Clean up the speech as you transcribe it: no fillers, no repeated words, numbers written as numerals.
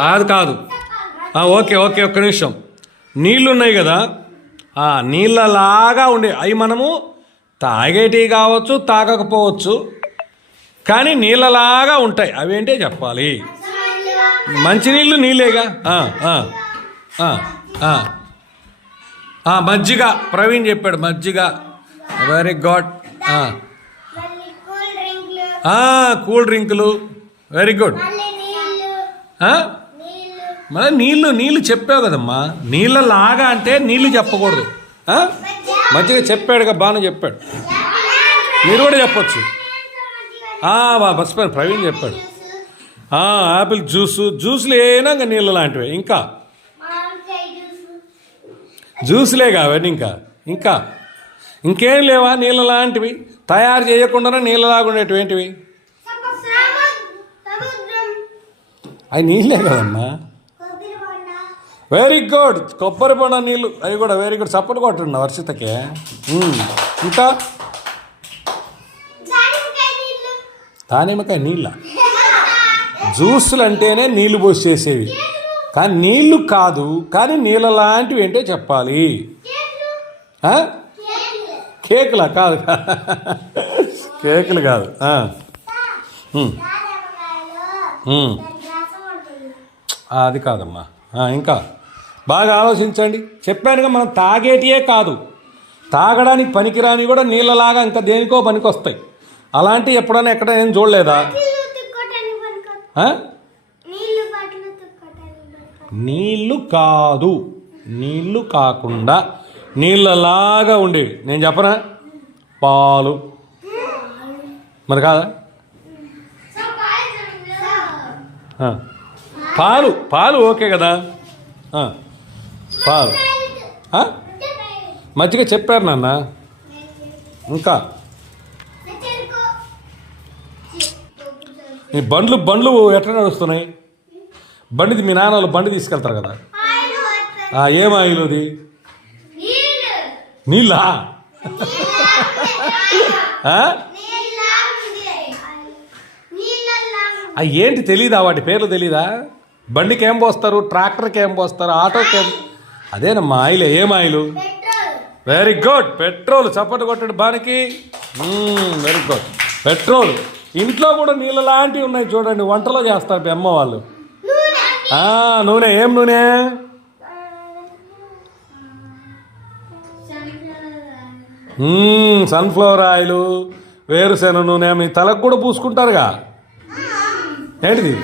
కాదు కాదు. Okay okay, ఒక్క నిమిషం. నీళ్ళు ఉన్నాయి కదా, నీళ్ళలాగా ఉండే అవి మనము తాగేటివి కావచ్చు, తాగకపోవచ్చు, కానీ నీళ్ళలాగా ఉంటాయి. అవేంటే చెప్పాలి. మంచినీళ్ళు నీళ్ళేగా. మజ్జిగ, ప్రవీణ్ చెప్పాడు మజ్జిగ. Very good. కూల్ డ్రింకులు, వెరీ గుడ్. మరి నీళ్ళు చెప్పావు కదమ్మా. నీళ్ళలాగా అంటే నీళ్ళు చెప్పకూడదు. మజ్జిగ చెప్పాడుగా, బాగా చెప్పాడు. మీరు కూడా చెప్పచ్చు. మర్చిపోయాను, ప్రవీణ్ చెప్పాడు. యాపిల్ జ్యూస్లు ఏనా ఇంకా నీళ్ళ లాంటివి. ఇంకా జ్యూస్లేగా అవన్నీ. ఇంకా ఇంకేం లేవా నీళ్ళ లాంటివి తయారు చేయకుండా నీళ్ళలాగా ఉండేటివేంటివి? అవి నీళ్ళే కదమ్మా. Very good. కొబ్బరి బొండ నీళ్ళు, అవి కూడా వెరీ గుడ్. చప్పటి కొట్టున్నా వర్షితకే. ఇంకా దానిమ్మకాయ నీళ్ళ. జ్యూసులు అంటేనే నీళ్ళు పోసి చేసేవి, కానీ నీళ్ళు కాదు. కానీ నీళ్ళ లాంటివి ఏంటో చెప్పాలి. కేకులా? కాదు, కేకులు కాదు. అది కాదమ్మా. ఇంకా బాగా ఆలోచించండి. చెప్పానుగా, మనం తాగేటియే కాదు, తాగడానికి పనికిరాని కూడా నీళ్ళలాగా ఇంకా దేనికో పనికి వస్తాయి. అలాంటివి ఎప్పుడైనా ఎక్కడ ఏం చూడలేదా? నీళ్ళు కాదు, నీళ్ళు కాకుండా నీళ్ళలాగా ఉండేవి. నేను చెప్పనా? పాలు. మరి కాదా? పాలు ఓకే కదా. పాలు. మజ్జిగ చెప్పారు నాన్న. ఇంకా ఈ బండ్లు ఎట్లా నడుస్తున్నాయి? బండిది మీ నాన్న వాళ్ళు బండి తీసుకెళ్తారు కదా, ఏం ఆయిల్ అది? నీళ్ళా? ఏంటి తెలీదా? వాటి పేర్లు తెలీదా? బండికి ఏం పోస్తారు, ట్రాక్టర్కి ఏం పోస్తారు, ఆటోకి ఏం? అదేనమ్మా ఆయిల్. ఏం ఆయిల్? Very good. పెట్రోల్. చప్పటి కొట్టాడు బానికి. Very good. పెట్రోల్. ఇంట్లో కూడా నీళ్ళ లాంటివి ఉన్నాయి చూడండి, వంటలో చేస్తారు అమ్మ వాళ్ళు. నూనె. ఏం నూనె? సన్ఫ్లవర్ ఆయిల్, వేరుశెనగ నూనె. మీ తలకు కూడా పూసుకుంటారుగా. ఏంటిది?